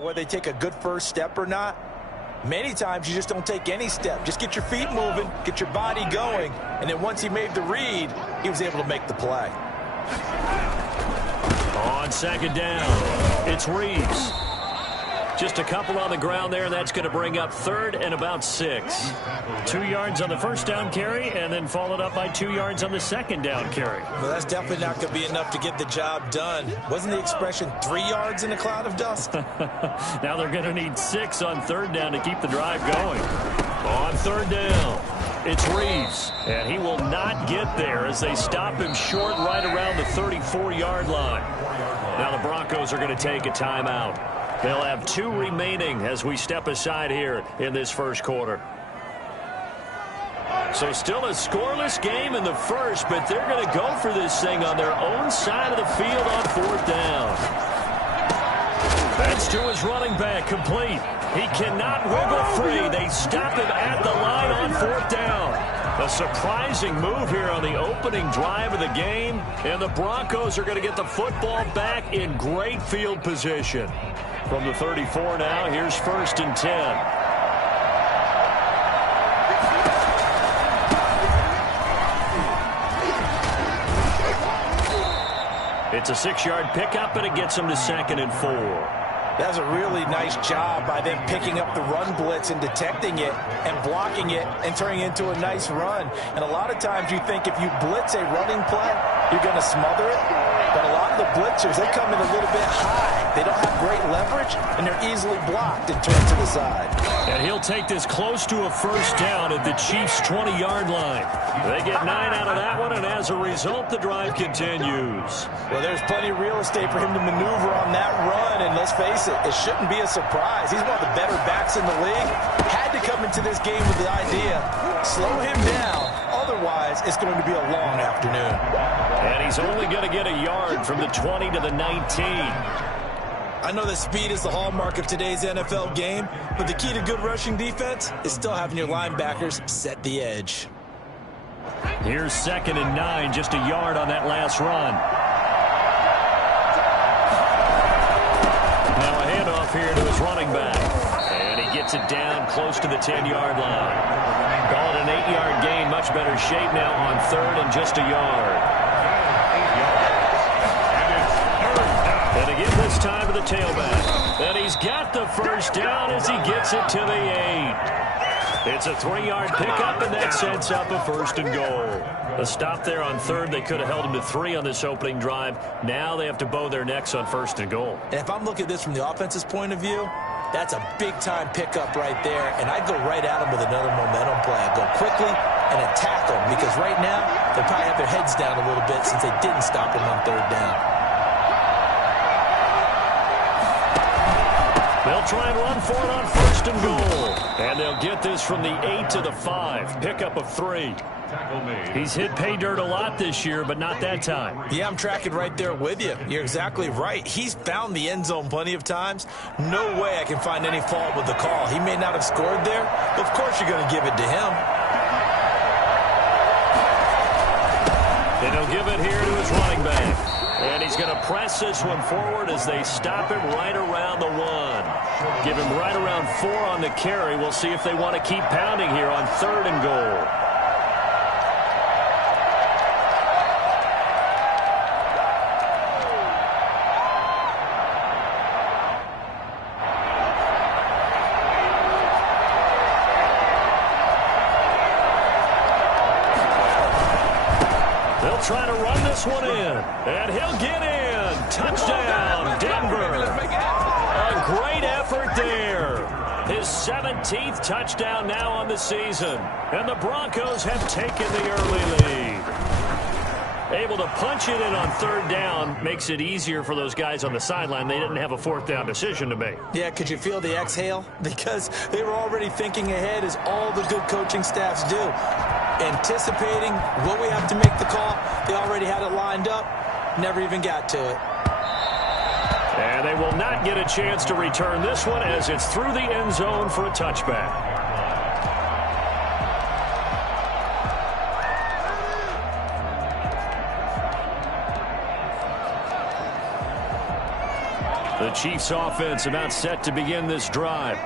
Whether they take a good first step or not, many times you just don't take any step. Just get your feet moving, get your body going, and then once he made the read, he was able to make the play. On second down, it's Reeves. Just a couple on the ground there, and that's going to bring up third and about 6. 2 yards on the first down carry, and then followed up by 2 yards on the second down carry. Well, that's definitely not going to be enough to get the job done. Wasn't the expression 3 yards in a cloud of dust? Now they're going to need 6 on third down to keep the drive going. On third down, it's Reeves, and he will not get there as they stop him short right around the 34-yard line. Now the Broncos are going to take a timeout. They'll have 2 remaining as we step aside here in this first quarter. So still a scoreless game in the first, but they're going to go for this thing on their own side of the field on fourth down. That's to his running back, complete. He cannot wiggle free. They stop him at the line on fourth down. A surprising move here on the opening drive of the game, and the Broncos are going to get the football back in great field position. From the 34 now, here's 1st and 10. It's a 6-yard pickup, and it gets him to 2nd and 4. That was a really nice job by them picking up the run blitz and detecting it and blocking it and turning it into a nice run. And a lot of times you think if you blitz a running play, you're going to smother it. But a lot of the blitzers, they come in a little bit high. They don't have great leverage, and they're easily blocked and turned to the side. And he'll take this close to a first down at the Chiefs' 20-yard line. They get 9 out of that one, and as a result, the drive continues. Well, there's plenty of real estate for him to maneuver on that run, and let's face it, it shouldn't be a surprise. He's one of the better backs in the league. Had to come into this game with the idea, slow him down. Otherwise, it's going to be a long afternoon. And he's only going to get a yard from the 20 to the 19. I know that speed is the hallmark of today's NFL game, but the key to good rushing defense is still having your linebackers set the edge. Here's 2nd and 9, just a yard on that last run. Now a handoff here to his running back. And he gets it down close to the 10-yard line. Call it an 8-yard gain, much better shape now on 3rd and just a yard. And again this time to the tailback. And he's got the first down as he gets it to the 8. It's a 3-yard pickup, and that sets up a 1st and goal. A stop there on 3rd. They could have held him to 3 on this opening drive. Now they have to bow their necks on 1st and goal. And if I'm looking at this from the offense's point of view, that's a big-time pickup right there, and I'd go right at him with another momentum play. I'd go quickly and attack them, because right now they probably have their heads down a little bit since they didn't stop him on 3rd down. They'll try and run for it on 1st and goal. And they'll get this from the 8 to the 5. Pickup of 3. He's hit pay dirt a lot this year, but not that time. Yeah, I'm tracking right there with you. You're exactly right. He's found the end zone plenty of times. No way I can find any fault with the call. He may not have scored there, but of course you're going to give it to him. And he'll give it here to his running back. And he's going to press this one forward as they stop him right around the 1. Give him right around 4 on the carry. We'll see if they want to keep pounding here on 3rd and goal. They'll try to run this one in, and he'll get in. Touchdown, Denver. A great effort there. His 17th touchdown now on the season, and the Broncos have taken the early lead. Able to punch it in on 3rd down makes it easier for those guys on the sideline. They didn't have a 4th down decision to make. Yeah, could you feel the exhale? Because they were already thinking ahead, as all the good coaching staffs do. Anticipating what we have to make the call. They already had it lined up. Never even got to it. And they will not get a chance to return this one as it's through the end zone for a touchback. The Chiefs offense about set to begin this drive.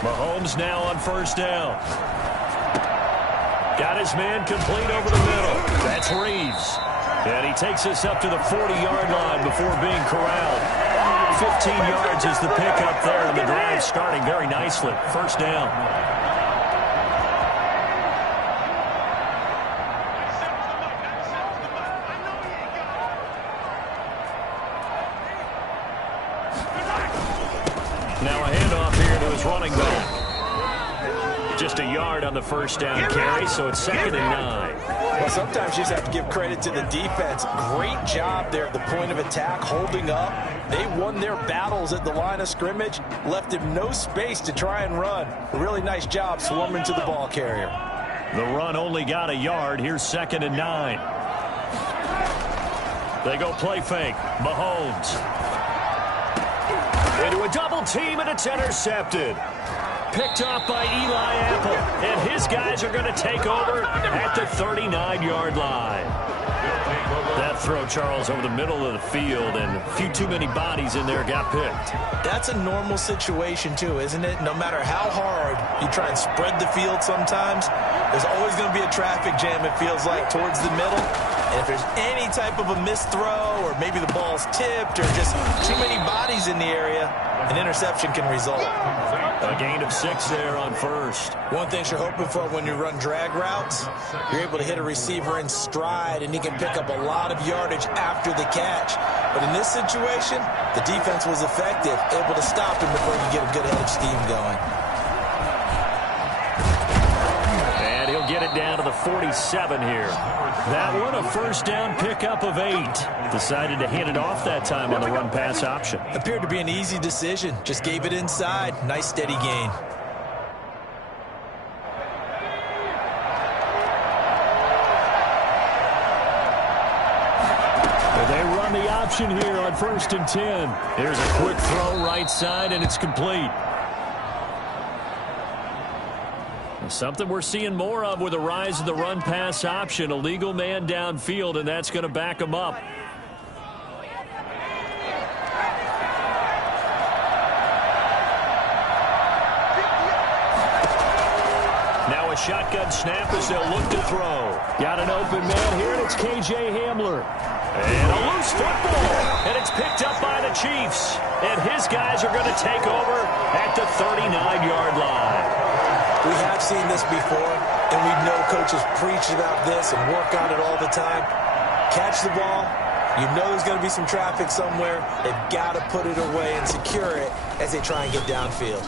Mahomes now on first down. Got his man complete over the middle. That's Reeves. And he takes us up to the 40-yard line before being corralled. 15 yards is the pickup there, and the drive starting very nicely. First down. Now a handoff here to his running back. Just a yard on the first down carry, so it's 2nd and 9. Well, sometimes you just have to give credit to the defense. Great job there at the point of attack, holding up. They won their battles at the line of scrimmage, left him no space to try and run. A really nice job swarming to the ball carrier. The run only got a yard. Here's 2nd and 9. They go play fake. Mahomes. Into a double team, and it's intercepted. Picked off by Eli Apple, and his guys are going to take over at the 39-yard line. That throw, Charles, over the middle of the field, and a few too many bodies in there got picked. That's a normal situation, too, isn't it? No matter how hard you try and spread the field sometimes, there's always going to be a traffic jam, it feels like, towards the middle. And if there's any type of a missed throw, or maybe the ball's tipped, or just too many bodies in the area, an interception can result. A gain of 6 there on first. One thing you're hoping for when you run drag routes, you're able to hit a receiver in stride, and he can pick up a lot of yardage after the catch. But in this situation, the defense was effective, able to stop him before you get a good head of steam going. And he'll get it down to the 47 here. That one, a first down pickup of 8. Decided to hand it off that time on the run-pass option. Appeared to be an easy decision. Just gave it inside. Nice, steady gain. They run the option here on 1st and 10. Here's a quick throw right side, and it's complete. Something we're seeing more of with the rise of the run-pass option. A legal man downfield, and that's going to back him up. Now a shotgun snap as they'll look to throw. Got an open man here, and it's K.J. Hamler. And a loose football, and it's picked up by the Chiefs. And his guys are going to take over at the 39-yard line. We have seen this before, and we know coaches preach about this and work on it all the time. Catch the ball. You know there's going to be some traffic somewhere. They've got to put it away and secure it as they try and get downfield.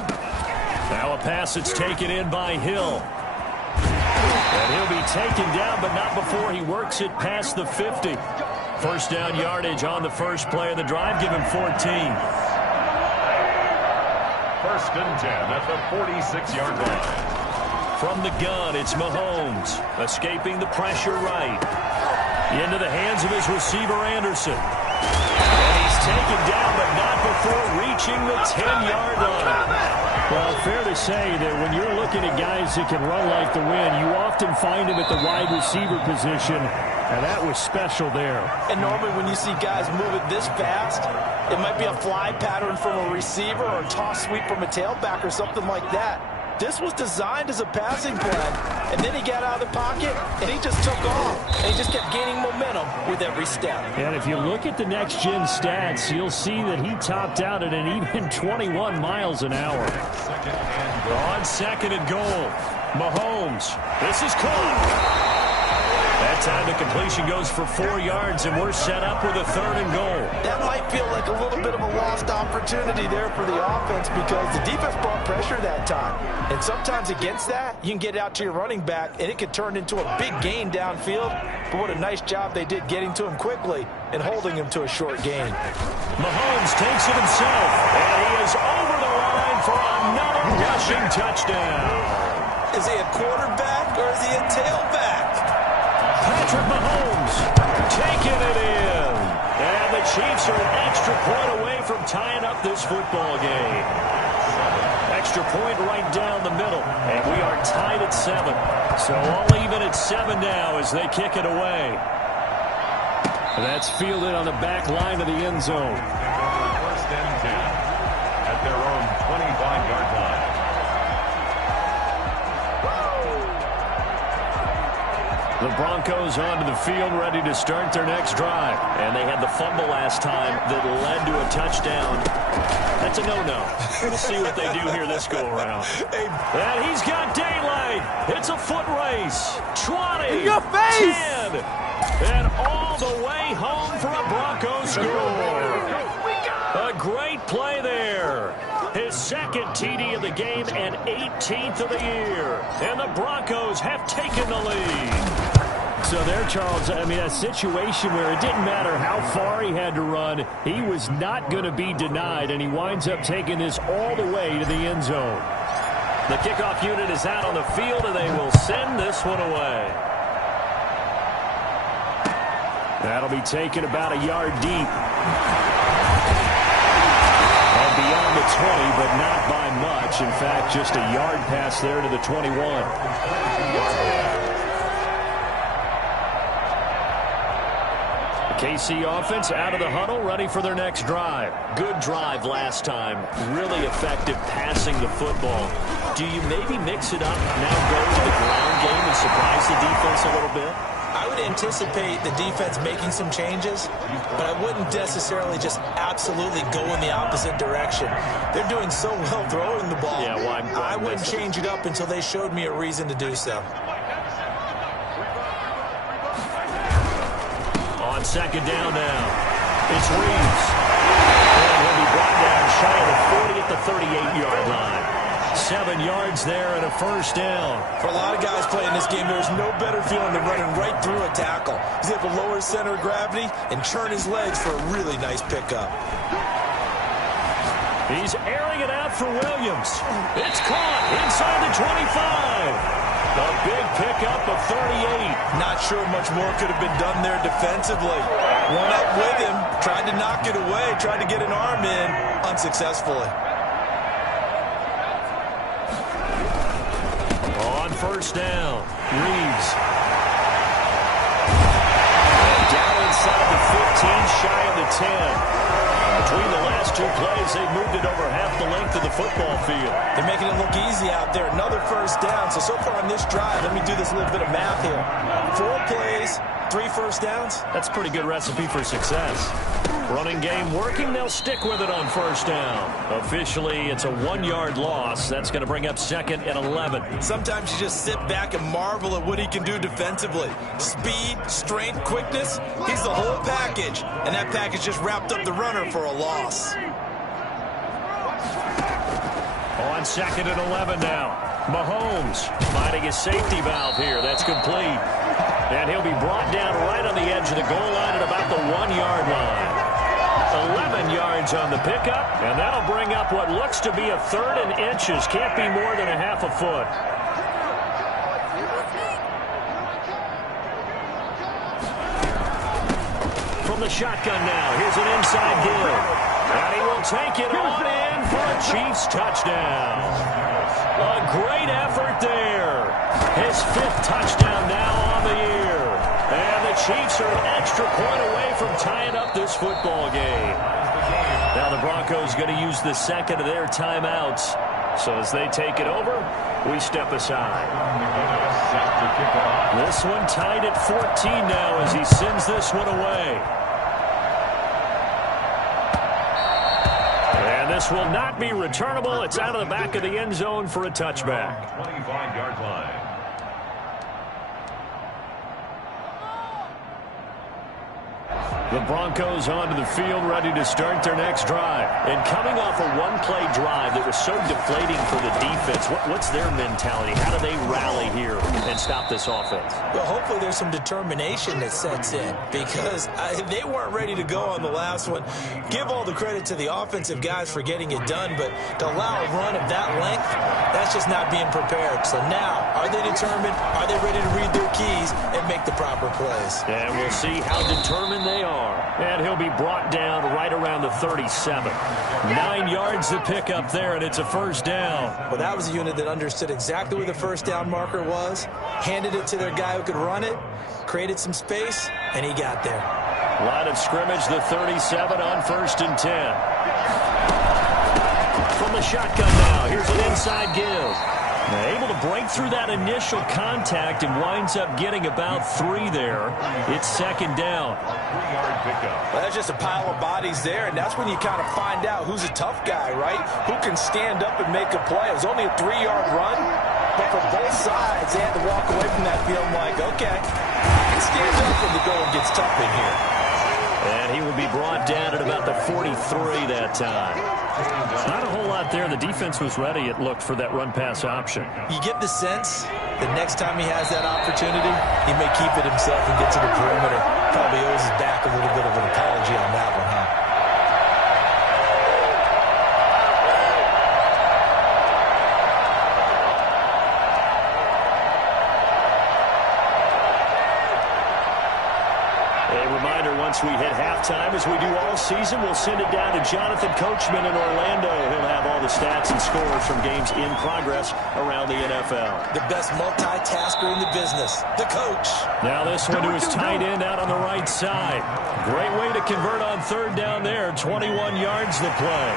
Now a pass that's taken in by Hill. And he'll be taken down, but not before he works it past the 50. First down yardage on the first play of the drive. Give him 14. 1st and 10 at the 46-yard line. From the gun, it's Mahomes. Escaping the pressure right. Into the hands of his receiver, Anderson. And he's taken down, but not before reaching the 10-yard line. Well, fair to say that when you're looking at guys that can run like the wind, you often find him at the wide receiver position, and that was special there. And normally when you see guys move it this fast, it might be a fly pattern from a receiver or a toss sweep from a tailback or something like that. This was designed as a passing play, and then he got out of the pocket, and he just took off, and he just kept gaining momentum with every step. And if you look at the next-gen stats, you'll see that he topped out at an even 21 miles an hour. On 2nd and goal, Mahomes. This is caught. That time the completion goes for 4 yards, and we're set up with a 3rd and goal. That might feel like a little bit of a lost opportunity there for the offense because the defense brought pressure that time. And sometimes against that, you can get out to your running back, and it could turn into a big gain downfield. But what a nice job they did getting to him quickly and holding him to a short gain. Mahomes takes it himself, and he is over the line for another rushing touchdown. Is he a quarterback or is he a tailback? Patrick Mahomes taking it in. And the Chiefs are an extra point away from tying up this football game. Extra point right down the middle. And we are tied at 7. So all even at 7 now as they kick it away. That's fielded on the back line of the end zone. First and 10 at their own 25-yard line. The Broncos onto the field, ready to start their next drive. And they had the fumble last time that led to a touchdown. That's a no-no. We'll see what they do here this go-around. And he's got daylight. It's a foot race. 20, in your face! 10, and all the way home for a Broncos score. A great play there. His second TD of the game and 18th of the year. And the Broncos have taken the lead. So there, Charles, I mean, a situation where it didn't matter how far he had to run, he was not going to be denied, and he winds up taking this all the way to the end zone. The kickoff unit is out on the field, and they will send this one away. That'll be taken about a yard deep. And beyond the 20, but not by much. In fact, just a yard pass there to the 21. KC offense out of the huddle, ready for their next drive. Good drive last time. Really effective passing the football. Do you maybe mix it up, now go to the ground game and surprise the defense a little bit? I would anticipate the defense making some changes, but I wouldn't necessarily just absolutely go in the opposite direction. They're doing so well throwing the ball. Yeah, well, I wouldn't change it up until they showed me a reason to do so. On second down now, it's Reeves. And he'll be brought down shy of the 40 at the 38-yard line. 7 yards there and a first down. For a lot of guys playing this game, there's no better feeling than running right through a tackle. He's able to lower his center of gravity and churn his legs for a really nice pickup. He's airing it out for Williams. It's caught inside the 25. A big pickup of 38. Not sure much more could have been done there defensively. Went up with him, tried to knock it away, tried to get an arm in, unsuccessfully. On first down, Reeves. And down inside the 15, shy of the 10. Between the last two plays, they've moved it over half the length of the football field. They're making it look easy out there. Another first down. So far on this drive, let me do this little bit of math here. 4 plays, 3 first downs. That's a pretty good recipe for success. Running game working, they'll stick with it on first down. Officially, it's a 1-yard loss. That's going to bring up second and 11. Sometimes you just sit back and marvel at what he can do defensively. Speed, strength, quickness, he's the whole package. And that package just wrapped up the runner for a loss. On second and 11 now. Mahomes finding his safety valve here. That's complete. And he'll be brought down right on the edge of the goal line at about the 1-yard line. 11 yards on the pickup, and that'll bring up what looks to be a third and inches. Can't be more than a half a foot. From the shotgun now, here's an inside give. And he will take it on in for a Chiefs touchdown. A great effort there. His 5th touchdown now on the year. And the Chiefs are an extra point away from tying up this football game. Now the Broncos going to use the second of their timeouts. So as they take it over, we step aside. This one tied at 14 now as he sends this one away. And this will not be returnable. It's out of the back of the end zone for a touchback. 25-yard line. The Broncos onto the field, ready to start their next drive. And coming off a one-play drive that was so deflating for the defense, what's their mentality? How do they rally here and stop this offense? Well, hopefully there's some determination that sets in because they weren't ready to go on the last one. Give all the credit to the offensive guys for getting it done, but to allow a run of that length, that's just not being prepared. So now, are they determined? Are they ready to read their keys and make the proper plays? And we'll see how determined they are. And he'll be brought down right around the 37. 9 yards to pick up there, and it's a first down. Well, that was a unit that understood exactly where the first down marker was, handed it to their guy who could run it, created some space, and he got there. Line of scrimmage, the 37 on 1st and 10. From the shotgun now, here's an inside give. Now, able to break through that initial contact and winds up getting about 3 there. It's 2nd down. Well, that's just a pile of bodies there, and that's when you kind of find out who's a tough guy, right? Who can stand up and make a play. It was only a 3-yard run, but for both sides, they had to walk away from that field like, okay, I can stand up when the going gets tough in here. And he will be brought down at about the 43 that time. Not a whole lot there. The defense was ready, it looked, for that run-pass option. You get the sense that next time he has that opportunity, he may keep it himself and get to the perimeter. Probably owes his back a little bit of an apology on that one, huh? Once we hit halftime, as we do all season, we'll send it down to Jonathan Coachman in Orlando. He'll have all the stats and scores from games in progress around the NFL. The best multitasker in the business, the coach. Now this one to his tight end out on the right side. Great way to convert on 3rd down there. 21 yards the play.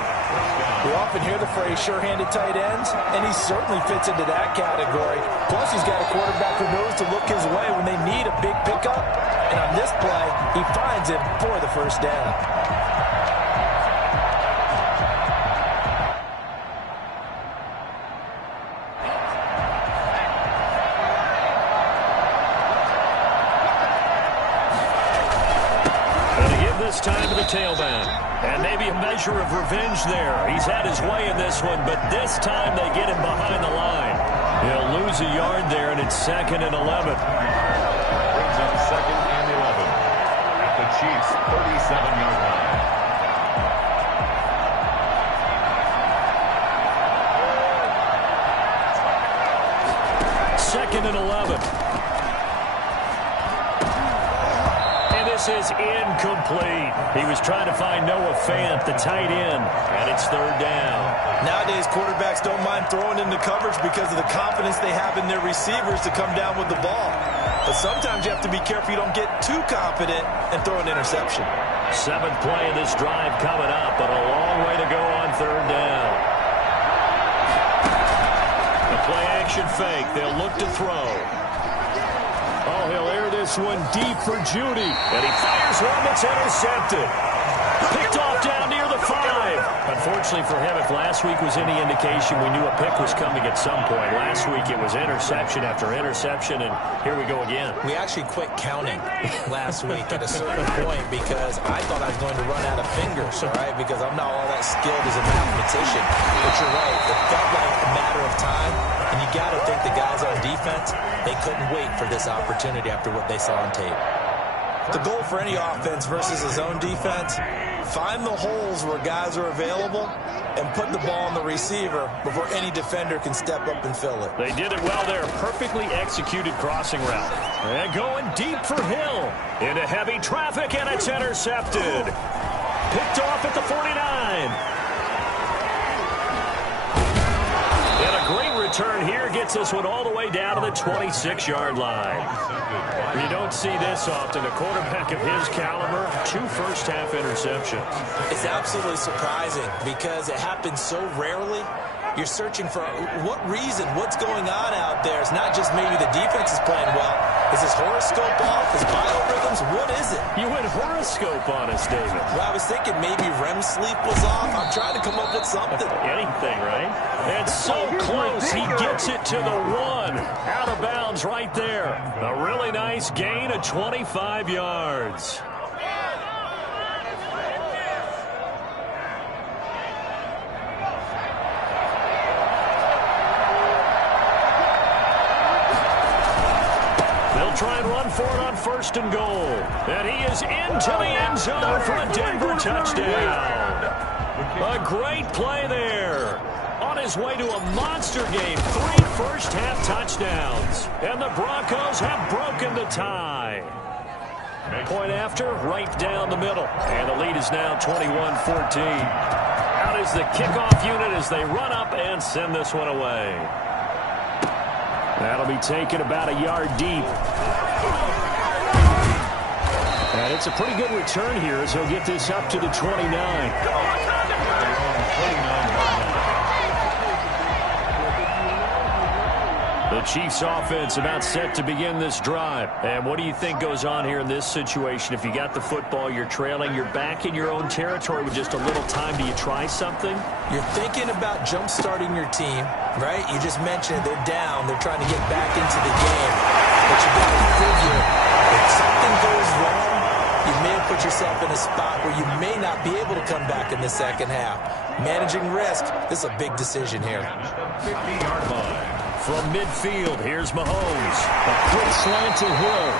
We often hear the phrase sure-handed tight ends, and he certainly fits into that category. Plus, he's got a quarterback who knows to look his way when they need a big pickup. And on this play, he finds him for the 1st down. And to give this time to the tailback. And maybe a measure of revenge there. He's had his way in this one, but this time they get him behind the line. He'll lose a yard there, and it's 2nd and 11. Brings him 2nd and 11 at the Chiefs' 37-yard line. Second and 11. And this is incomplete. He was trying to find Noah Fant, the tight end, and it's 3rd down. Nowadays, quarterbacks don't mind throwing into coverage because of the confidence they have in their receivers to come down with the ball. But sometimes you have to be careful you don't get too confident and throw an interception. 7th play of this drive coming up, but a long way to go on 3rd down. The play-action fake. They'll look to throw. Oh, he'll air this one deep for Judy. And he fires one that's intercepted. Picked off down near the 5. Unfortunately for him, if last week was any indication, we knew a pick was coming at some point. Last week it was interception after interception, and here we go again. We actually quit counting last week at a certain point because I thought I was going to run out of fingers, all right, because I'm not all that skilled as a mathematician. But you're right. It felt like a matter of time, and you got to think the guys on defense, they couldn't wait for this opportunity after what they saw on tape. The goal for any offense versus his own defense, find the holes where guys are available and put the ball on the receiver before any defender can step up and fill it. They did it well there. Perfectly executed crossing route. And going deep for Hill. Into heavy traffic, and it's intercepted. Picked off at the 49. And a great return here gets this one all the way down to the 26-yard line. You don't see this often. A quarterback of his caliber, 2 first-half interceptions. It's absolutely surprising because it happens so rarely. You're searching for what reason, what's going on out there. It's not just maybe the defense is playing well. Is his horoscope off? His biorhythms? What is it? You went horoscope on us, David. Well, I was thinking maybe REM sleep was off. I'm trying to come up with something. Anything, right? And so close. He gets it to the 1. Out of bounds right there. A really nice gain of 25 yards. Try and run for it on 1st and goal. And he is into the end zone for a Denver touchdown. A great play there. On his way to a monster game. 3 first-half touchdowns. And the Broncos have broken the tie. Point after, right down the middle. And the lead is now 21-14. Out is the kickoff unit as they run up and send this one away. That'll be taken about a yard deep. And it's a pretty good return here as he'll get this up to the 29. The Chiefs offense about set to begin this drive. And what do you think goes on here in this situation? If you got the football, you're trailing, you're back in your own territory with just a little time. Do you try something? You're thinking about jump-starting your team, right? You just mentioned they're down. They're trying to get back into the game. But you got to figure if something goes wrong, you may have put yourself in a spot where you may not be able to come back in the second half. Managing risk, this is a big decision here. 50-yard line. From midfield, here's Mahomes. A quick slant to Hill.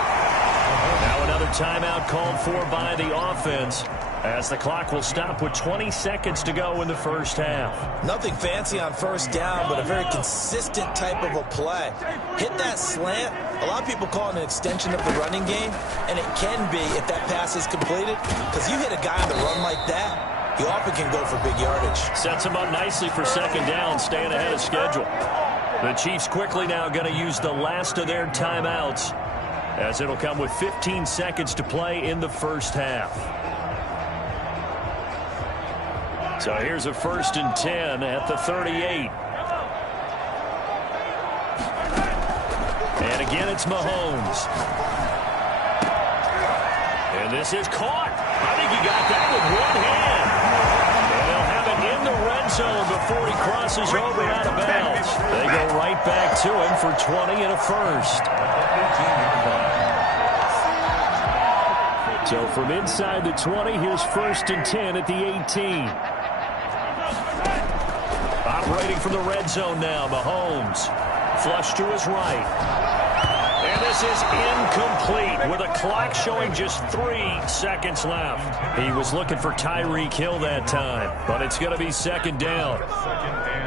Now another timeout called for by the offense as the clock will stop with 20 seconds to go in the first half. Nothing fancy on first down, but a very consistent type of a play. Hit that slant. A lot of people call it an extension of the running game, and it can be if that pass is completed, because you hit a guy on the run like that, he often can go for big yardage. Sets him up nicely for second down, staying ahead of schedule. The Chiefs quickly now going to use the last of their timeouts as it'll come with 15 seconds to play in the first half. So here's a 1st and 10 at the 38. And again, it's Mahomes. And this is caught. I think he got that with one hand. And they'll have it in the red zone before he crosses over out of bounds. They go right back to him for 20 and a first. So from inside the 20, here's 1st and 10 at the 18. Operating from the red zone now, Mahomes. Flush to his right. And this is incomplete with a clock showing just 3 seconds left. He was looking for Tyreek Hill that time, but it's going to be second down.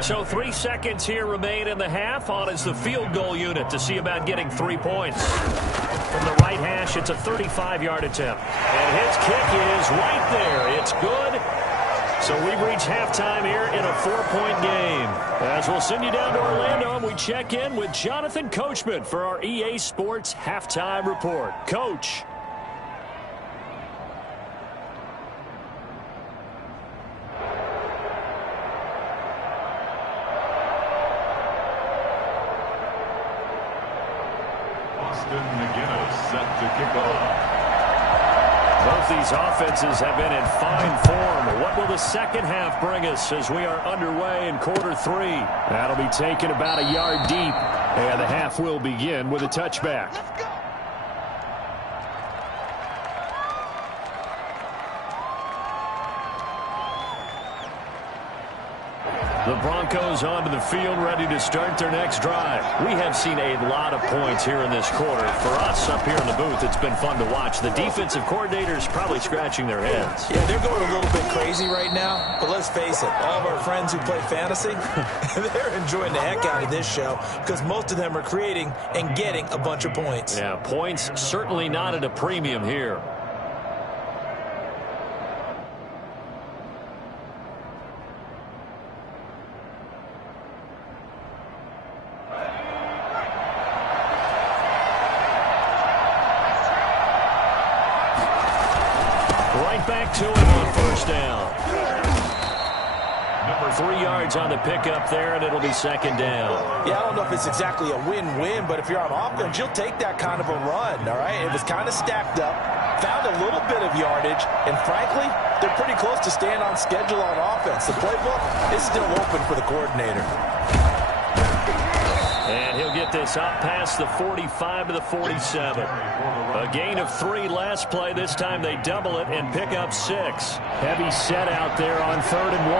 So 3 seconds here remain in the half. On is the field goal unit to see about getting 3 points. From the right hash, it's a 35-yard attempt. And his kick is right there. It's good. So we've reached halftime here in a 4-point game. As we'll send you down to Orlando, and we check in with Jonathan Coachman for our EA Sports Halftime Report. Coach. Set to kick off. Both these offenses have been in fine form. What will the second half bring us as we are underway in quarter 3? That'll be taken about a yard deep, and the half will begin with a touchback. The Broncos onto the field, ready to start their next drive. We have seen a lot of points here in this quarter. For us up here in the booth, it's been fun to watch. The defensive coordinators probably scratching their heads. Yeah, they're going a little bit crazy right now. But let's face it, all of our friends who play fantasy, they're enjoying the heck out of this show because most of them are creating and getting a bunch of points. Yeah, points certainly not at a premium here. Back to him on first down. 3 yards on the pickup there, and it'll be second down. Yeah, I don't know if it's exactly a win-win, but if you're on offense, you'll take that kind of a run, all right? It was kind of stacked up, found a little bit of yardage, and frankly, they're pretty close to staying on schedule on offense. The playbook is still open for the coordinator. And he'll get this up past the 45 to the 47. A gain of 3 last play. This time they double it and pick up 6. Heavy set out there on 3rd and 1.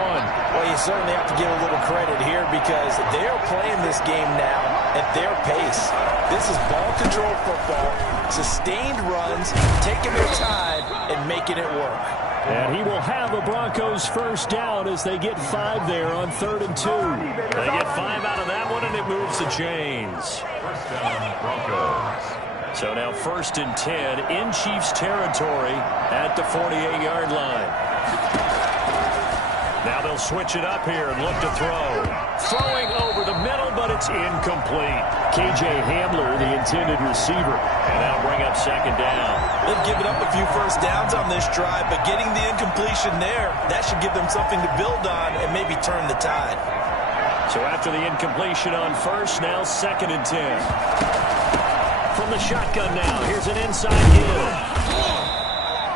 Well, you certainly have to give a little credit here because they're playing this game now at their pace. This is ball control football, sustained runs, taking their time and making it work. And he will have a Broncos first down as they get 5 there on 3rd and 2. They get 5 out of that one, and it moves the chains. First down, Broncos. So now 1st and 10 in Chiefs territory at the 48-yard line. Now they'll switch it up here and look to throw. Throwing over the middle, but it's incomplete. K.J. Hamler, the intended receiver. And that'll bring up second down. They've given up a few first downs on this drive, but getting the incompletion there, that should give them something to build on and maybe turn the tide. So after the incompletion on first, now 2nd and 10. From the shotgun now, here's an inside give.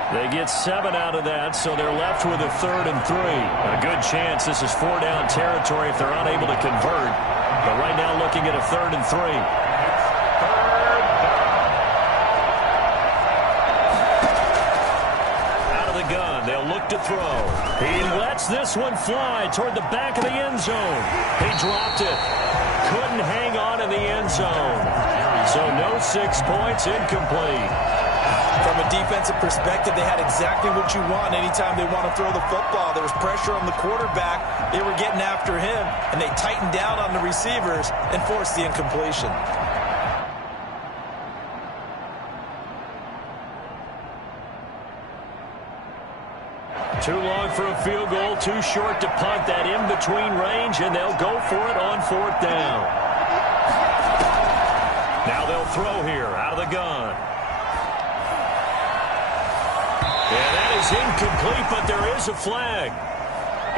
They get 7 out of that, so they're left with a 3rd and 3. A good chance this is 4-down territory if they're unable to convert. But right now looking at a 3rd and 3. Out of the gun, they'll look to throw. He lets this one fly toward the back of the end zone. He dropped it. Couldn't hang on in the end zone. So no 6 points, incomplete. From a defensive perspective, they had exactly what you want anytime they want to throw the football. There was pressure on the quarterback. They were getting after him, and they tightened down on the receivers and forced the incompletion. Too long for a field goal, too short to punt. That in-between range, and they'll go for it on 4th down. Now they'll throw here out of the gun. And that is incomplete, but there is a flag.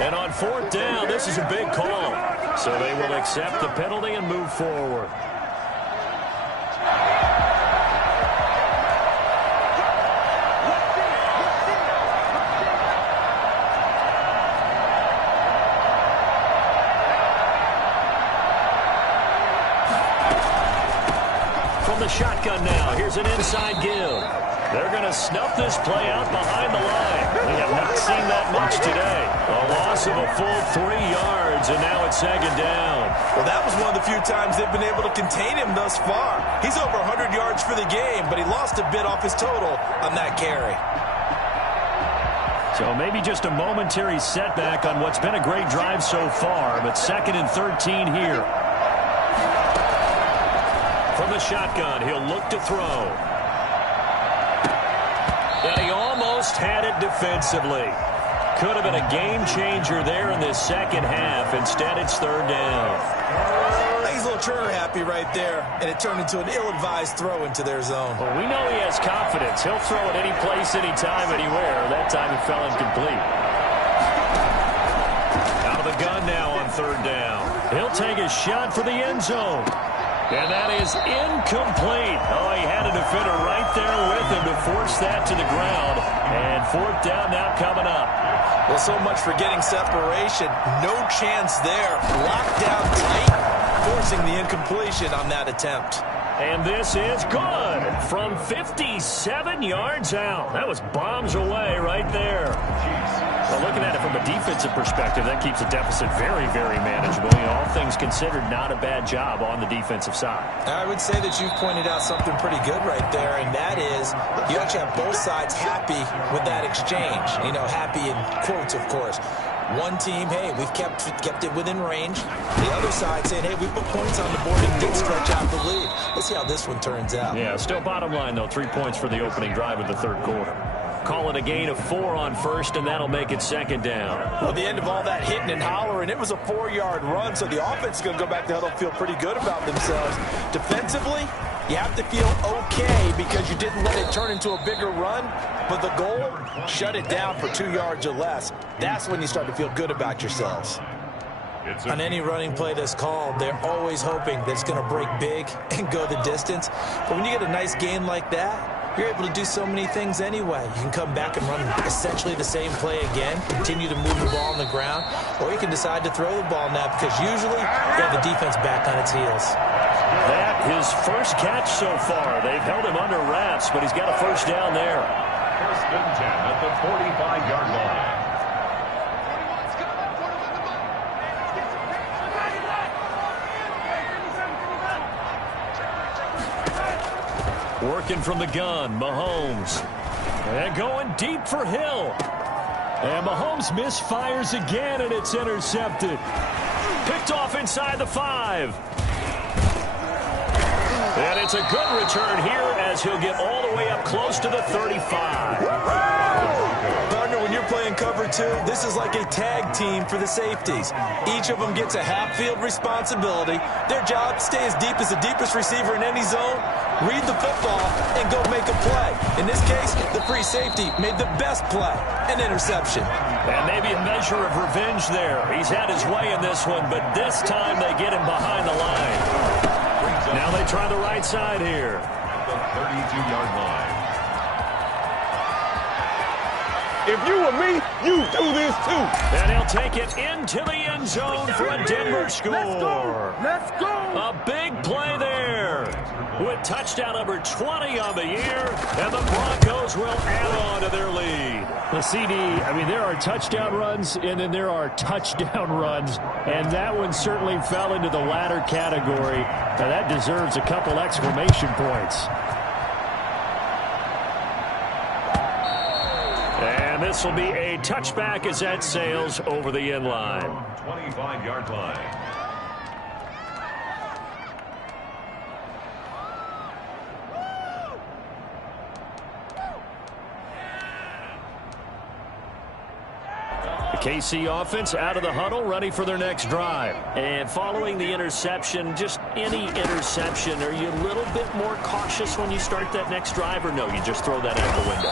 And on 4th down, this is a big call. So they will accept the penalty and move forward. From the shotgun now, here's an inside give. They're going to snuff this play out behind the line. We have not seen that much today. A loss of a full 3 yards, and now it's 2nd down. Well, that was one of the few times they've been able to contain him thus far. He's over 100 yards for the game, but he lost a bit off his total on that carry. So maybe just a momentary setback on what's been a great drive so far, but 2nd and 13 here. From the shotgun, he'll look to throw. And he almost had it defensively. Could have been a game changer there in this second half. Instead, it's 3rd down. He's a little Turner happy right there, and it turned into an ill-advised throw into their zone. Well, we know he has confidence. He'll throw it any place, anytime, anywhere. That time it fell incomplete. Out of the gun now on 3rd down. He'll take a shot for the end zone. And that is incomplete. Oh, he had a defender right there with him to force that to the ground. And 4th down now coming up. Well, so much for getting separation. No chance there. Locked down tight, forcing the incompletion on that attempt. And this is good from 57 yards out. That was bombs away right there. Well, looking at it from a defensive perspective, that keeps the deficit very, very manageable. You know, all things considered, not a bad job on the defensive side. I would say that you've pointed out something pretty good right there, and that is you actually have both sides happy with that exchange. You know, happy in quotes, of course. One team, hey, we've kept it within range. The other side saying, hey, we put points on the board and did stretch out the lead. Let's see how this one turns out. Yeah, still bottom line, though, 3 points for the opening drive of the 3rd quarter. Call it a gain of 4 on first, and that'll make it 2nd down. Well, the end of all that hitting and hollering, it was a 4-yard run, so the offense is going to go back to huddle, feel pretty good about themselves. Defensively, you have to feel okay because you didn't let it turn into a bigger run, but the goal, shut it down for 2 yards or less. That's when you start to feel good about yourselves. On any running play that's called, they're always hoping that it's going to break big and go the distance. But when you get a nice gain like that, you're able to do so many things anyway. You can come back and run essentially the same play again, continue to move the ball on the ground, or you can decide to throw the ball now because usually you have the defense back on its heels. That his first catch so far. They've held him under wraps, but he's got a first down there. 1st and 10 at the 45-yard line. Working from the gun, Mahomes. And going deep for Hill. And Mahomes misfires again, and it's intercepted. Picked off inside the 5. And it's a good return here as he'll get all the way up close to the 35. Partner, when you're playing coverage two, this is like a tag team for the safeties. Each of them gets a half-field responsibility. Their job, stay as deep as the deepest receiver in any zone, read the football, and go make a play. In this case, the free safety made the best play, an interception. And maybe a measure of revenge there. He's had his way in this one, but this time they get him behind the line. Now they try the right side here. The 32-yard line. If you were me, you do this too. And he'll take it into the end zone for a Denver score. Let's go. A big play there with touchdown number 20 on the year, and the Broncos will add on to their lead. The CD, I mean, there are touchdown runs, and then there are touchdown runs, and that one certainly fell into the latter category. Now, that deserves a couple exclamation points. And this will be a touchback as that sails over the end line. 25-yard line. The KC offense out of the huddle, ready for their next drive. And following the interception, just any interception, are you a little bit more cautious when you start that next drive, or no, you just throw that out the window?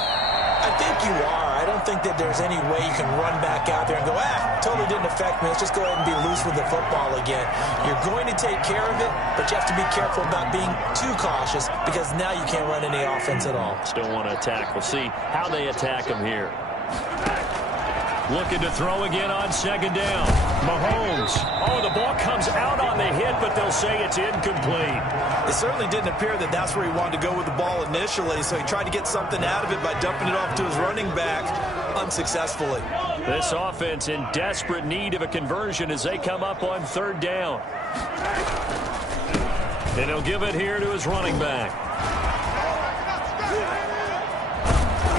I think you are. I don't think that there's any way you can run back out there and go, totally didn't affect me. Let's just go ahead and be loose with the football again. You're going to take care of it, but you have to be careful about being too cautious because now you can't run any offense at all. Still want to attack. We'll see how they attack him here. Looking to throw again on second down. Mahomes. Oh, the ball comes out on the hit, but they'll say it's incomplete. It certainly didn't appear that that's where he wanted to go with the ball initially, so he tried to get something out of it by dumping it off to his running back unsuccessfully. This offense in desperate need of a conversion as they come up on third down. And he'll give it here to his running back.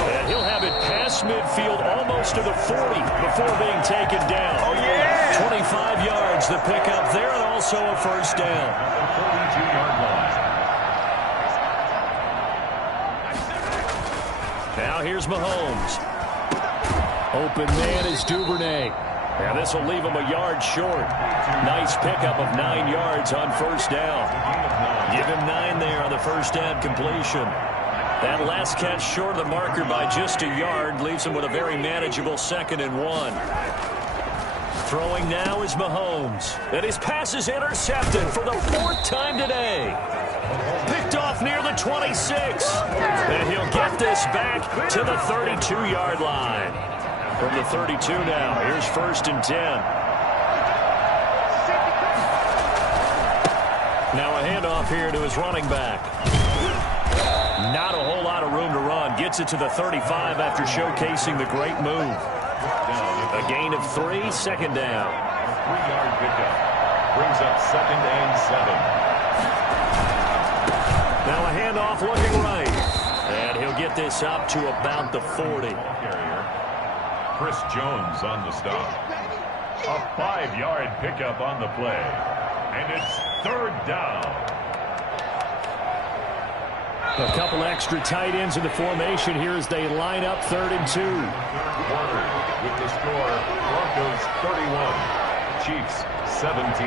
And he'll have it past midfield almost to the 40 before being taken down. Oh, yeah! 25 yards the pickup there, and also a first down. The 42-yard line. Now here's Mahomes. Open man is Duvernay. And this will leave him a yard short. Nice pickup of 9 yards on first down. Give him 9 there on the first down completion. That last catch short of the marker by just a yard leaves him with a very manageable 2nd and 1. Throwing now is Mahomes. And his pass is intercepted for the 4th time today. Picked off near the 26. And he'll get this back to the 32-yard line. From the 32 now, here's 1st and 10. Now a handoff here to his running back. Not a whole lot of room to run. Gets it to the 35 after showcasing the great move. A gain of 3, 2nd down. 3-yard pickup. Brings up 2nd and 7. Now a handoff looking right. And he'll get this up to about the 40. Chris Jones on the stop. A 5-yard pickup on the play. And it's 3rd down. A couple extra tight ends in the formation here as they line up 3rd and 2. With the score, Broncos 31, Chiefs 17.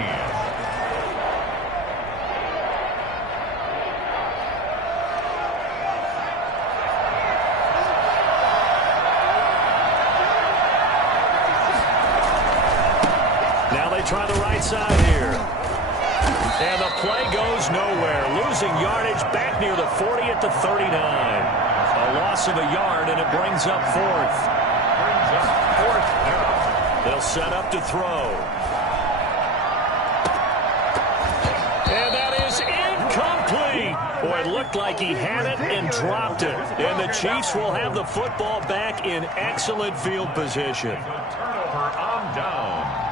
Now they try the right side here. And the play goes nowhere. Losing yardage back near the 40 at the 39. A loss of a yard, and it brings up 4th. They'll set up to throw. And that is incomplete. Boy, it looked like he had it and dropped it. And the Chiefs will have the football back in excellent field position. Turnover on downs.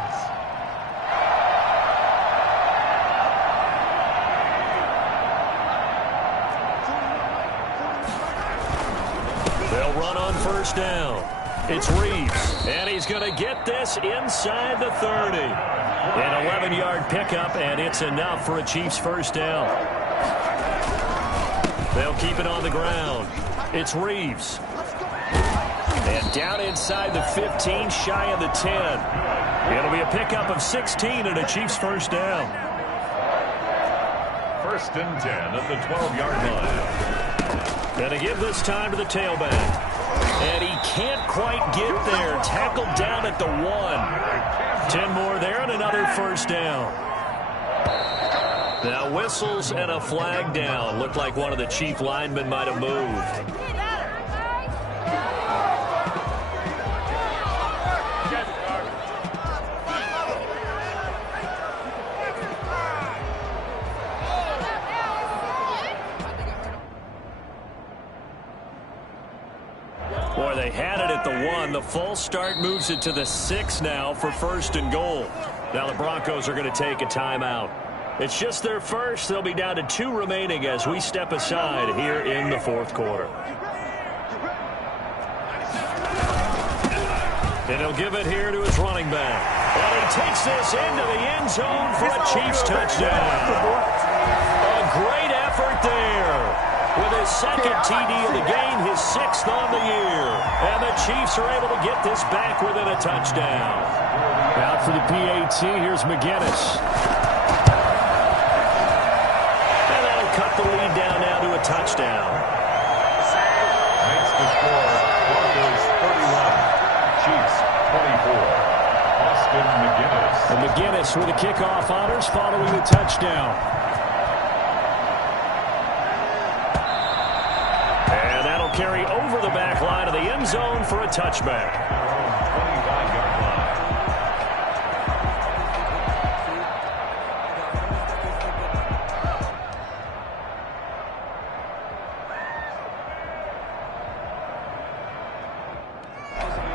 They'll run on first down. It's Reeves, and he's going to get this inside the 30. An 11-yard pickup, and it's enough for a Chiefs first down. They'll keep it on the ground. It's Reeves. And down inside the 15, shy of the 10. It'll be a pickup of 16 and a Chiefs first down. 1st and 10 at the 12-yard line. Going to give this time to the tailback. And he can't quite get there. Tackled down at the 1. 10 more there and another first down. Now whistles and a flag down. Looked like one of the Chief linemen might have moved. Boy, they had it at the 1. The false start moves it to the 6 now for 1st and goal. Now the Broncos are going to take a timeout. It's just their first. They'll be down to 2 remaining as we step aside here in the 4th quarter. And he'll give it here to his running back. And he takes this into the end zone for a Chiefs touchdown. A great effort there. With his 2nd TD of the game, his 6th on the year. And the Chiefs are able to get this back within a touchdown. Out for the PAT, here's McGinnis. And that'll cut the lead down now to a touchdown. Makes the score Broncos 31, Chiefs 24. Austin McGinnis. And McGinnis with the kickoff honors following the touchdown. Carry over the back line of the end zone for a touchback. 25-yard line.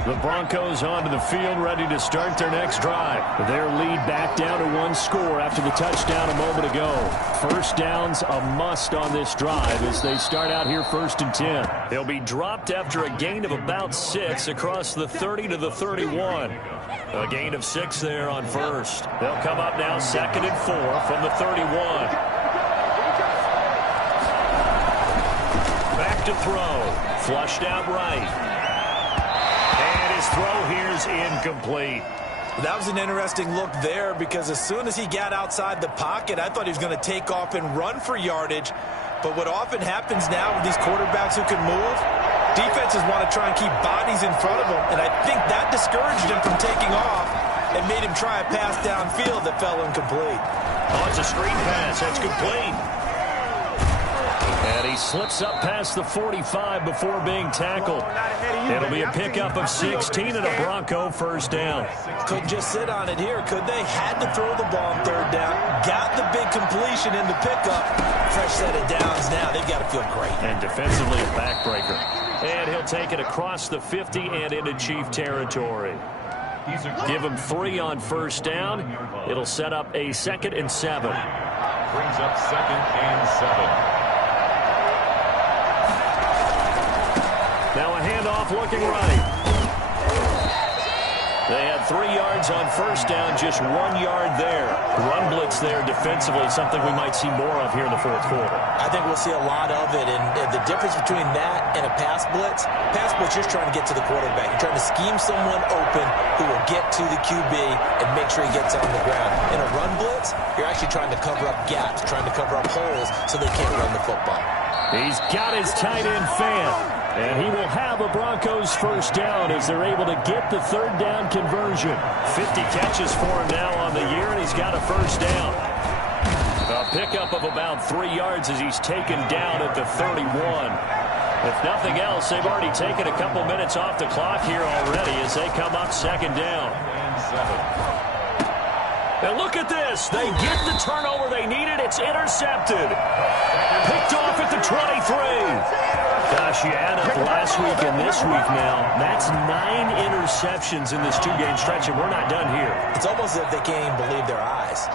The Broncos onto the field, ready to start their next drive. Their lead back down to 1 score after the touchdown a moment ago. First down's a must on this drive as they start out here 1st and 10. They'll be dropped after a gain of about 6 across the 30 to the 31. A gain of 6 there on 1st. They'll come up now 2nd and 4 from the 31. Back to throw. Flushed out right. Throw here's incomplete. That was an interesting look there because as soon as he got outside the pocket, I thought he was going to take off and run for yardage. But what often happens now with these quarterbacks who can move, defenses want to try and keep bodies in front of them. And I think that discouraged him from taking off and made him try a pass downfield that fell incomplete. Oh, it's a screen pass. That's complete. And he slips up past the 45 before being tackled. It'll be a pickup of 16 and a Bronco first down. Couldn't just sit on it here, could they? Had to throw the ball on 3rd down. Got the big completion in the pickup. Fresh set of downs now. They've got to feel great. And defensively a backbreaker. And he'll take it across the 50 and into Chief territory. Give him 3 on 1st down. It'll set up a 2nd and 7. Brings up 2nd and 7. Now a handoff looking right. They had 3 yards on 1st down, just 1 yard there. Run blitz there defensively, something we might see more of here in the 4th quarter. I think we'll see a lot of it, and the difference between that and a pass blitz, just trying to get to the quarterback. You're trying to scheme someone open who will get to the QB and make sure he gets on the ground. In a run blitz, you're actually trying to cover up gaps, trying to cover up holes so they can't run the football. He's got his tight end fan. And he will have a Broncos first down as they're able to get the 3rd down conversion. 50 catches for him now on the year, and he's got a first down. A pickup of about 3 yards as he's taken down at the 31. If nothing else, they've already taken a couple minutes off the clock here already as they come up 2nd down. And look at this. They get the turnover they needed. It's intercepted. Picked off at the 23. Gosh, you add up last week and this week now. That's 9 interceptions in this 2-game stretch, and we're not done here. It's almost as if they can't even believe their eyes.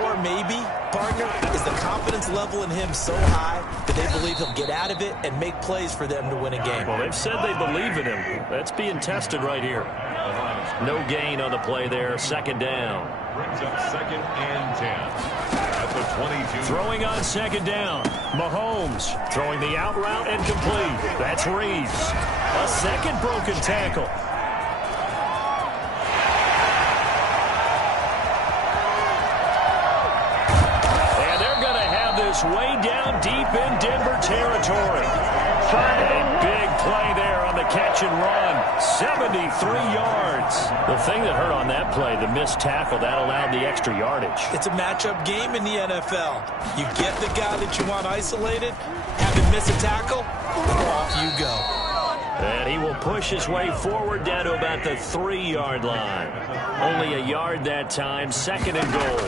Or maybe, partner, is the confidence level in him so high that they believe he'll get out of it and make plays for them to win a game. Well, they've said they believe in him. That's being tested right here. The line is No gain on the play there. Second down. Brings up 2nd and 10 at the 22. Throwing on second down. Mahomes throwing the out route and complete. That's Reeves. A second broken tackle. And they're going to have this way down deep in Denver territory. A big play there on the catch and run. 73 yards. The thing that hurt on that play, the missed tackle, that allowed the extra yardage. It's a matchup game in the NFL. You get the guy that you want isolated, have him miss a tackle, off you go. And he will push his way forward down to about the 3-yard line. Only a yard that time. 2nd and goal.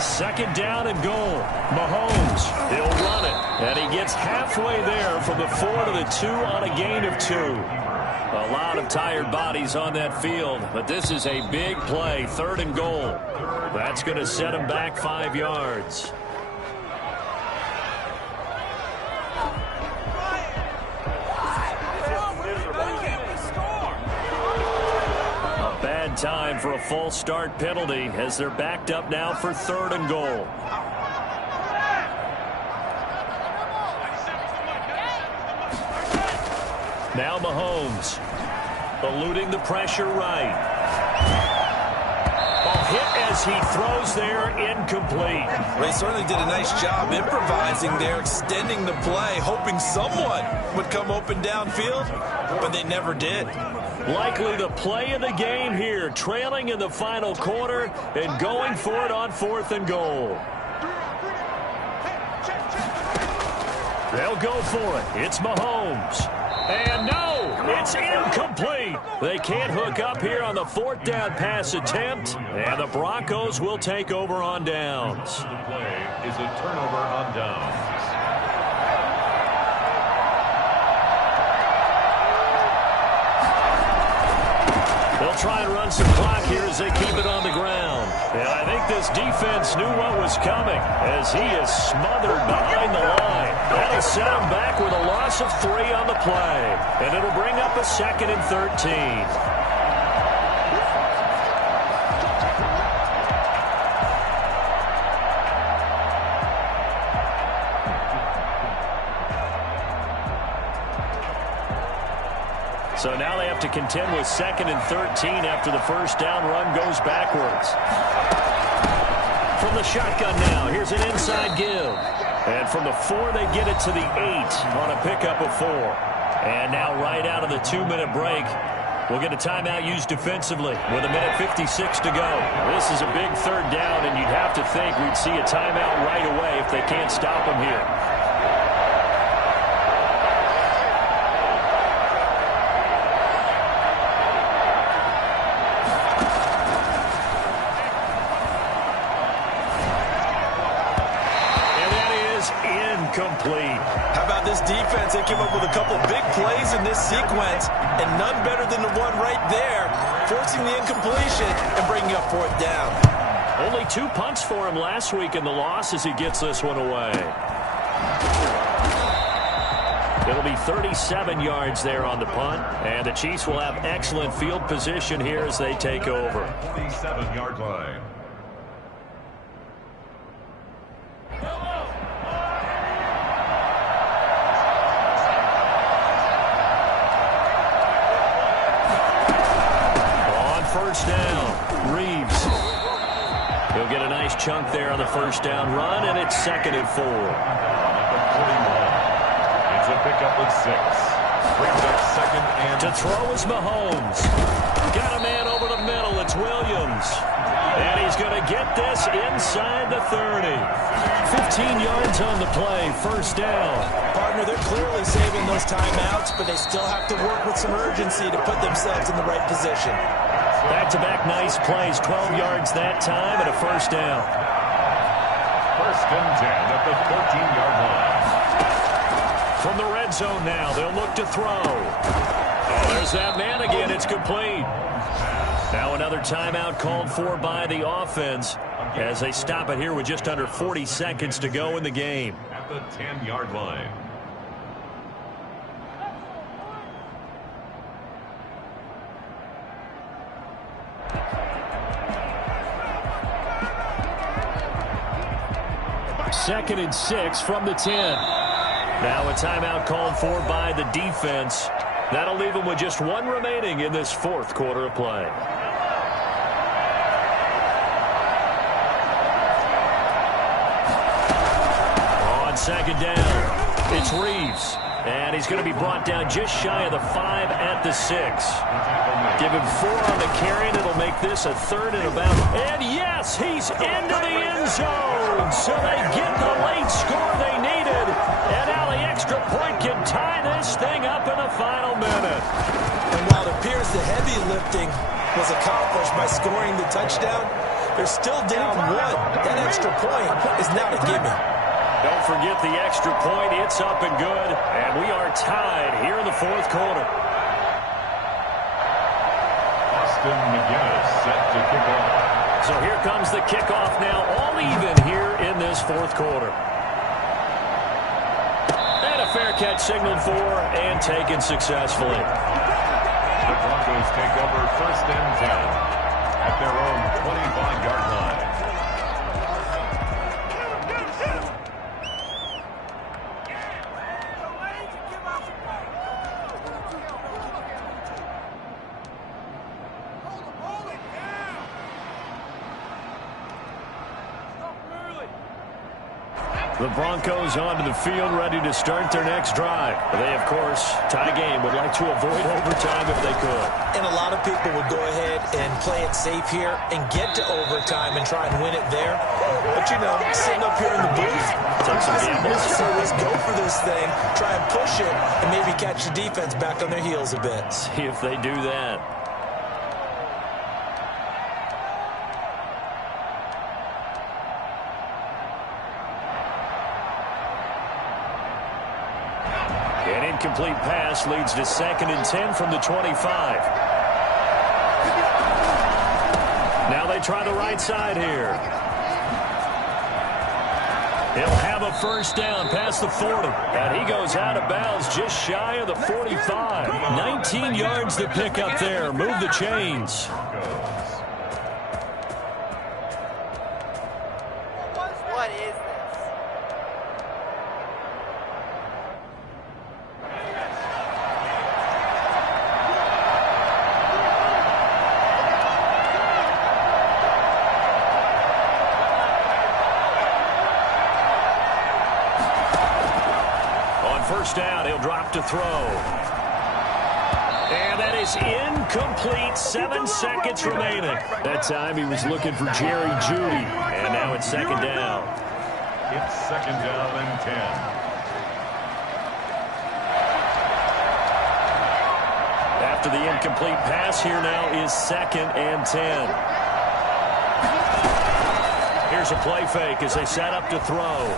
Second down and goal. Mahomes, he'll run it. And he gets halfway there from the 4 to the 2 on a gain of 2. A lot of tired bodies on that field, but this is a big play. 3rd and goal. That's going to set him back 5 yards. Bad time for a false start penalty as they're backed up now for 3rd and goal. Now Mahomes eluding the pressure right. A hit as he throws there, incomplete. Well, he certainly did a nice job improvising there, extending the play, hoping someone would come open downfield, but they never did. Likely the play of the game here, trailing in the final quarter and going for it on 4th and goal. They'll go for it. It's Mahomes. And no, it's incomplete. They can't hook up here on the 4th down pass attempt, and the Broncos will take over on downs. The play is a turnover on downs. They'll try and run some clock here as they keep it on the ground. And I think this defense knew what was coming as he is smothered behind the line. That'll set him back with a loss of 3 on the play. And it'll bring up a 2nd and 13. So now they have to contend with 2nd and 13 after the first down run goes backwards. From the shotgun now, here's an inside give. And from the 4, they get it to the 8 on a pickup of 4. And now right out of the 2-minute break, we'll get a timeout used defensively with 1:56 to go. This is a big 3rd down, and you'd have to think we'd see a timeout right away if they can't stop them here. Complete. How about this defense? They came up with a couple big plays in this sequence, and none better than the one right there, forcing the incompletion and bringing up 4th down. Only 2 punts for him last week in the loss as he gets this one away. It'll be 37 yards there on the punt, and the Chiefs will have excellent field position here as they take over. 27-yard line. First down, Reeves. He'll get a nice chunk there on the first down run, and it's 2nd and 4. It's a pickup of 6. Brings up 2nd and... To throw is Mahomes. Got a man over the middle. It's Williams. And he's going to get this inside the 30. 15 yards on the play. First down. Partner, they're clearly saving those timeouts, but they still have to work with some urgency to put themselves in the right position. Back-to-back nice plays. 12 yards that time and a first down. 1st and 10 at the 14-yard line. From the red zone now, they'll look to throw. Oh, there's that man again. It's complete. Now another timeout called for by the offense as they stop it here with just under 40 seconds to go in the game. At the 10-yard line. 2nd and 6 from the 10. Now a timeout called for by the defense. That'll leave them with just one remaining in this fourth quarter of play. On 2nd down, it's Reeves. And he's going to be brought down just shy of the 5 at the 6. Give him 4 on the carry, and it'll make this a 3rd and about. And yes, he's into the end zone. So they get the late score they needed. And now the extra point can tie this thing up in the final minute. And while it appears the heavy lifting was accomplished by scoring the touchdown, they're still down 1. That extra point is not a gimme. Don't forget the extra point. It's up and good. And we are tied here in the fourth quarter. Austin McGinnis set to kick off. So here comes the kickoff now, all even here in this fourth quarter. And a fair catch signaled for and taken successfully. The Broncos take over 1st and 10 at their own 25-yard line. The Broncos onto the field, ready to start their next drive. They, of course, tie game, would like to avoid overtime if they could. And a lot of people would go ahead and play it safe here and get to overtime and try and win it there. But, you know, sitting up here in the booth, take some gambles. Let's go for this thing, try and push it, and maybe catch the defense back on their heels a bit. See if they do that. An incomplete pass leads to 2nd and 10 from the 25. Now they try the right side here. He'll have a 1st down past the 40. And he goes out of bounds just shy of the 45. 19 yards to pick up there. Move the chains. What is this? First down, he'll drop to throw. And that is incomplete. 7 seconds remaining. That time he was looking for Jerry Jeudy. And now it's 2nd down. It's 2nd down and 10. After the incomplete pass, here now is 2nd and 10. Here's a play fake as they set up to throw.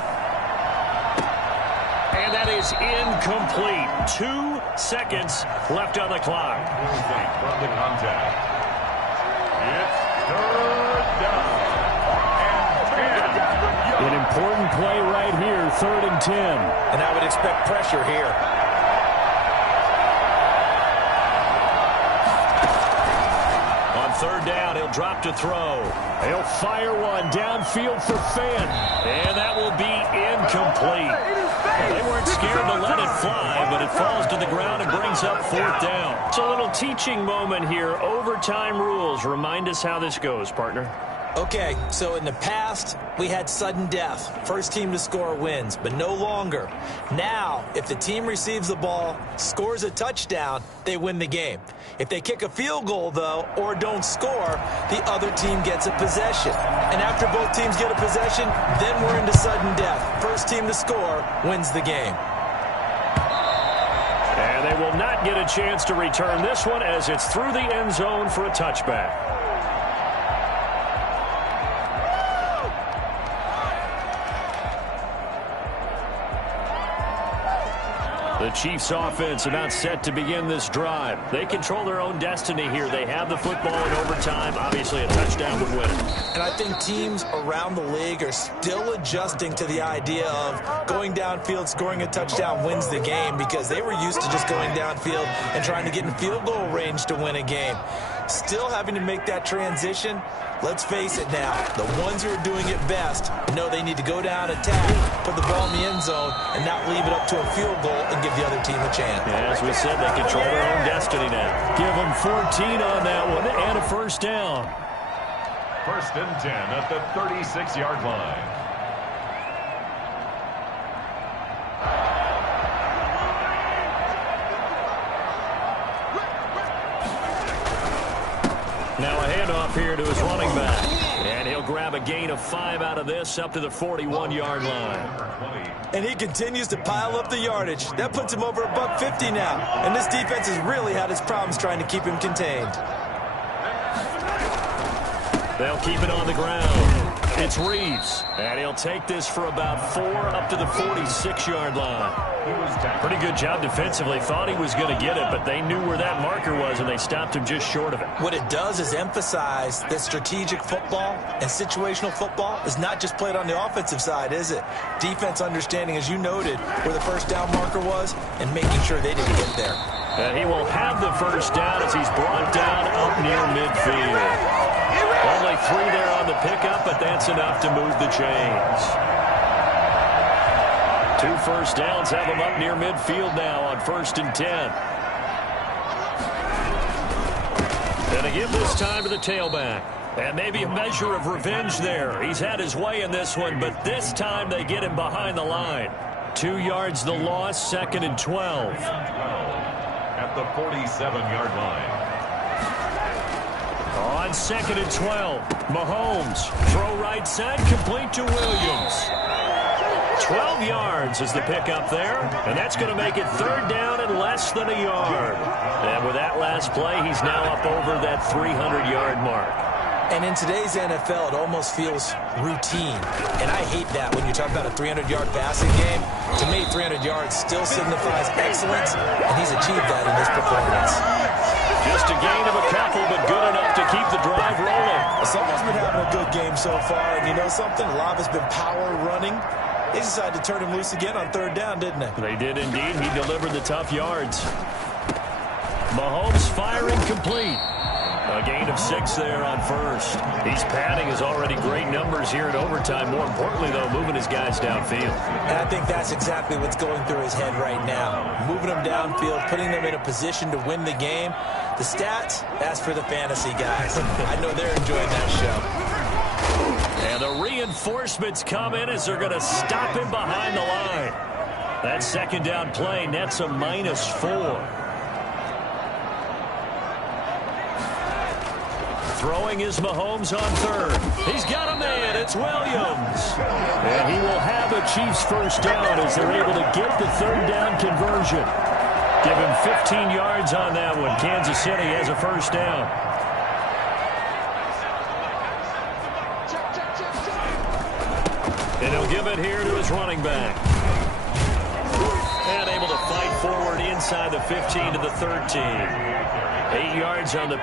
And that is incomplete. 2 seconds left on the clock. From the contact. It's 3rd down and 10. An important play right here, 3rd and 10. And I would expect pressure here. On 3rd down, he'll drop to throw. He'll fire one downfield for Fant. And that will be incomplete. They weren't scared to let it fly, but it falls to the ground and brings up 4th down. It's a little teaching moment here. Overtime rules. Remind us how this goes, partner. Okay, so in the past, we had sudden death. First team to score wins, but no longer. Now, if the team receives the ball, scores a touchdown, they win the game. If they kick a field goal, though, or don't score, the other team gets a possession. And after both teams get a possession, then we're into sudden death. First team to score wins the game. And they will not get a chance to return this one as it's through the end zone for a touchback. The Chiefs offense about set to begin this drive. They control their own destiny here. They have the football in overtime. Obviously, a touchdown would win it. And I think teams around the league are still adjusting to the idea of going downfield, scoring a touchdown wins the game, because they were used to just going downfield and trying to get in field goal range to win a game. still having to make that transition. Let's face it now, the ones who are doing it best know they need to go down, attack, put the ball in the end zone, and not leave it up to a field goal and give the other team a chance. Yeah, as we said, they control their own destiny now. Give them 14 on that one and a first down. 1st and 10 at the 36-yard line. Now a handoff here to his running back. And he'll grab a gain of 5 out of this up to the 41-yard line. And he continues to pile up the yardage. That puts him over $150 now. And this defense has really had its problems trying to keep him contained. They'll keep it on the ground. It's Reeves. And he'll take this for about 4 up to the 46-yard line. Pretty good job defensively. Thought he was going to get it, but they knew where that marker was, and they stopped him just short of it. What it does is emphasize that strategic football and situational football is not just played on the offensive side, is it? Defense understanding, as you noted, where the first down marker was and making sure they didn't get there. And he will have the first down as he's brought down up near midfield. Only 3 there on the pickup, but that's enough to move the chains. 2 first downs have him up near midfield now on 1st and 10. And again this time to the tailback. And maybe a measure of revenge there. He's had his way in this one, but this time they get him behind the line. 2 yards the loss, 2nd and 12. At the 47-yard line. On 2nd and 12, Mahomes. Throw right side, complete to Williams. 12 yards is the pickup there, and that's going to make it 3rd down and less than a yard. And with that last play, he's now up over that 300-yard mark. And in today's NFL, it almost feels routine. And I hate that when you talk about a 300-yard passing game. To me, 300 yards still signifies excellence, and he's achieved that in this performance. Just a gain of a couple, but good enough to keep the drive rolling. Someone's been having a good game so far, and you know something? A lot has been power running. They decided to turn him loose again on 3rd down, didn't they? They did indeed. He delivered the tough yards. Mahomes firing complete. A gain of 6 there on 1st. He's padding his already great numbers here in overtime. More importantly, though, moving his guys downfield. And I think that's exactly what's going through his head right now. Moving them downfield, putting them in a position to win the game. The stats, that's for the fantasy guys. I know they're enjoying that show. And the reinforcements come in as they're going to stop him behind the line. That 2nd down play nets a -4. Throwing is Mahomes on 3rd. He's got a man. It's Williams. And he will have a Chiefs first down as they're able to get the 3rd down conversion. Give him 15 yards on that one. Kansas City has a first down. And he'll give it here to his running back. And able to fight forward inside the 15 to the 13. 8 yards on the